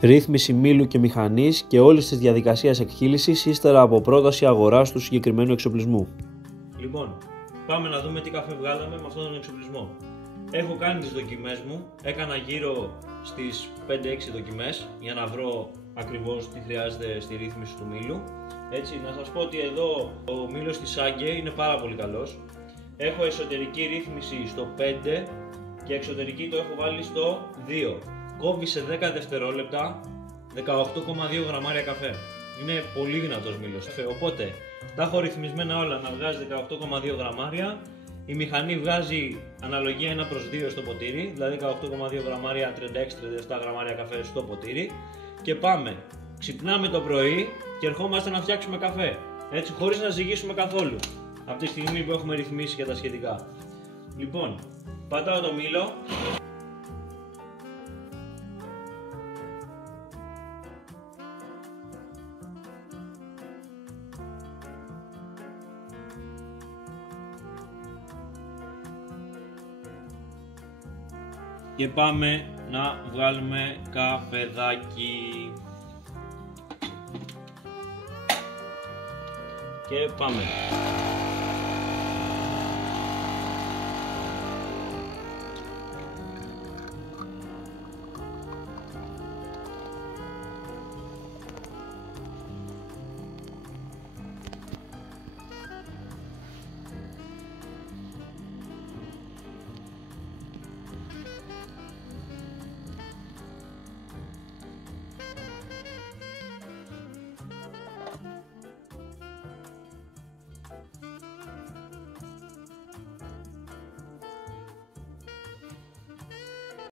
ρύθμιση μήλου και μηχανής και όλης της διαδικασίας εκχύλησης ύστερα από πρόταση αγοράς του συγκεκριμένου εξοπλισμού. Λοιπόν, πάμε να δούμε τι καφέ βγάλαμε με αυτόν τον εξοπλισμό. Έχω κάνει τις δοκιμές μου, έκανα γύρω στις 5-6 δοκιμές για να βρω ακριβώς τι χρειάζεται στη ρύθμιση του μήλου. Έτσι, να σας πω ότι εδώ ο μήλος της Άγκε είναι πάρα πολύ καλός. Έχω εσωτερική ρύθμιση στο 5 και εξωτερική το έχω βάλει στο 2. Κόβει σε 10 δευτερόλεπτα 18,2 γραμμάρια καφέ. Είναι πολύ δυνατός μήλος. Οπότε τα έχω ρυθμισμένα όλα να βγάζει 18,2 γραμμάρια. Η μηχανή βγάζει αναλογία 1/2 στο ποτήρι, δηλαδή 18,2 γραμμάρια, 36-37 γραμμάρια καφέ στο ποτήρι. Και πάμε. Ξυπνάμε το πρωί και ερχόμαστε να φτιάξουμε καφέ. Έτσι, χωρίς να ζυγίσουμε καθόλου. Από τη στιγμή που έχουμε ρυθμίσει και τα σχετικά. Λοιπόν, πατάω το μήλο. Και πάμε να βγάλουμε καφεδάκι. Και πάμε.